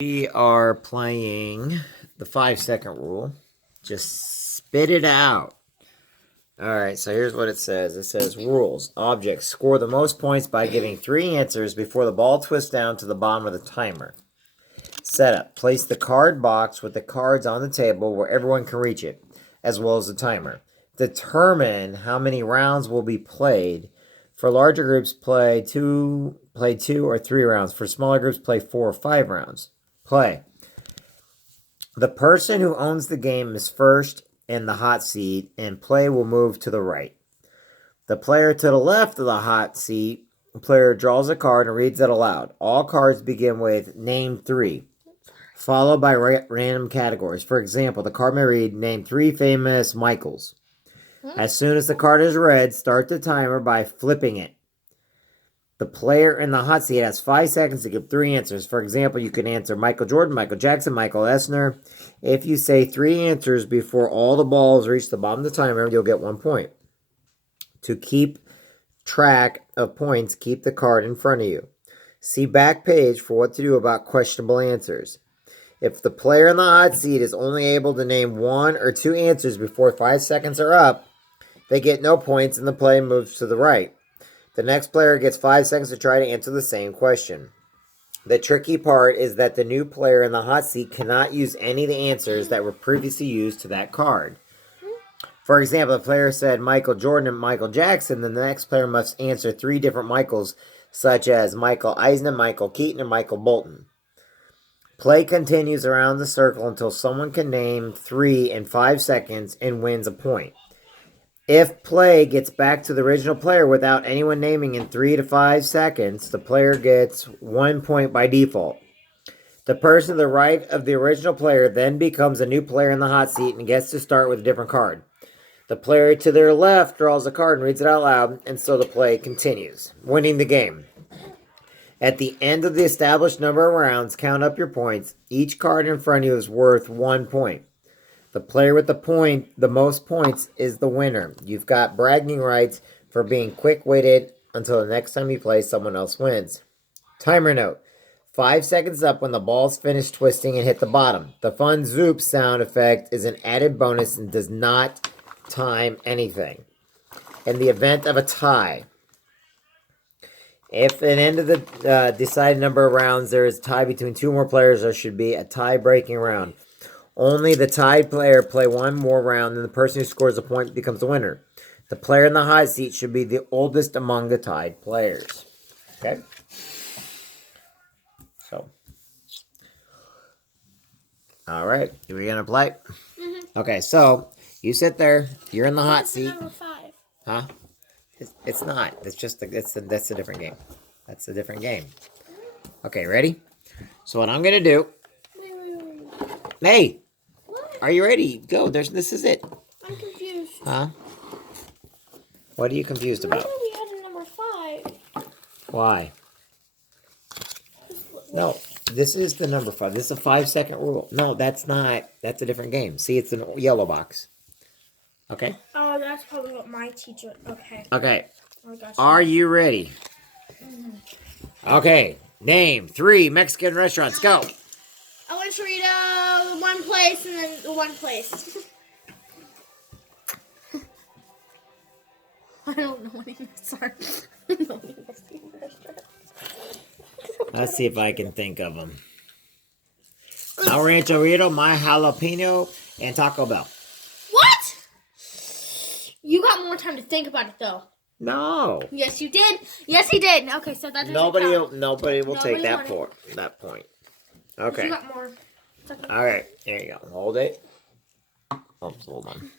We are playing the 5-second rule. Just spit it out. Alright, so here's what it says. It says, rules. Objects score the most points by giving 3 answers before the ball twists down to the bottom of the timer. Setup. Place the card box with the cards on the table where everyone can reach it, as well as the timer. Determine how many rounds will be played. For larger groups, play 2 or 3 rounds. For smaller groups, play 4 or 5 rounds. Play. The person who owns the game is first in the hot seat, and play will move to the right. The player to the left of the hot seat, the player draws a card and reads it aloud. All cards begin with name 3, followed by random categories. For example, the card may read, name 3 famous Michaels. As soon as the card is read, start the timer by flipping it. The player in the hot seat has 5 seconds to give 3 answers. For example, you can answer Michael Jordan, Michael Jackson, Michael Essner. If you say 3 answers before all the balls reach the bottom of the timer, you'll get 1 point. To keep track of points, keep the card in front of you. See back page for what to do about questionable answers. If the player in the hot seat is only able to name 1 or 2 answers before 5 seconds are up, they get no points and the play moves to the right. The next player gets 5 seconds to try to answer the same question. The tricky part is that the new player in the hot seat cannot use any of the answers that were previously used to that card. For example, the player said Michael Jordan and Michael Jackson, then the next player must answer 3 different Michaels, such as Michael Eisner, Michael Keaton, and Michael Bolton. Play continues around the circle until someone can name 3 in 5 seconds and wins a point. If play gets back to the original player without anyone naming in 3 to 5 seconds, the player gets 1 point by default. The person to the right of the original player then becomes a new player in the hot seat and gets to start with a different card. The player to their left draws a card and reads it out loud, and so the play continues, winning the game. At the end of the established number of rounds, count up your points. Each card in front of you is worth 1 point. The player with the most points is the winner. You've got bragging rights for being quick-witted until the next time you play, someone else wins. Timer note. 5 seconds up when the ball's finished twisting and hit the bottom. The fun zoop sound effect is an added bonus and does not time anything. In the event of a tie, if at the end of the decided number of rounds there is a tie between 2 more players, there should be a tie-breaking round. Only the tied player play 1 more round, and the person who scores a point becomes the winner. The player in the hot seat should be the oldest among the tied players. Okay? So. All right. Are we going to play? Mm-hmm. Okay, so you sit there. You're in the hot seat. Number 5. Huh? It's not. It's just that's a different game. That's a different game. Okay, ready? So what I'm going to do. Wait. Hey. What? Are you ready? Go. This is it. I'm confused. Huh? What are you confused about? Remember we had a number 5. Why? No, this is the number 5. This is a 5-second rule. No, that's not. That's a different game. See, it's a yellow box. Okay? Oh, that's probably what my teacher... Okay. Okay. Oh, gotcha. Are you ready? Mm-hmm. Okay. Name 3 Mexican restaurants. Go. I want to read one place and then the one place. I don't know any restaurants. Let's see if I can think of them. El Rancherito, My Jalapeno, and Taco Bell. What? You got more time to think about it, though. No. Yes, you did. Yes, he did. Okay, so that doesn't count. Nobody will take that point. Okay. You got more. All right. There you go. Hold it. Oops, hold on.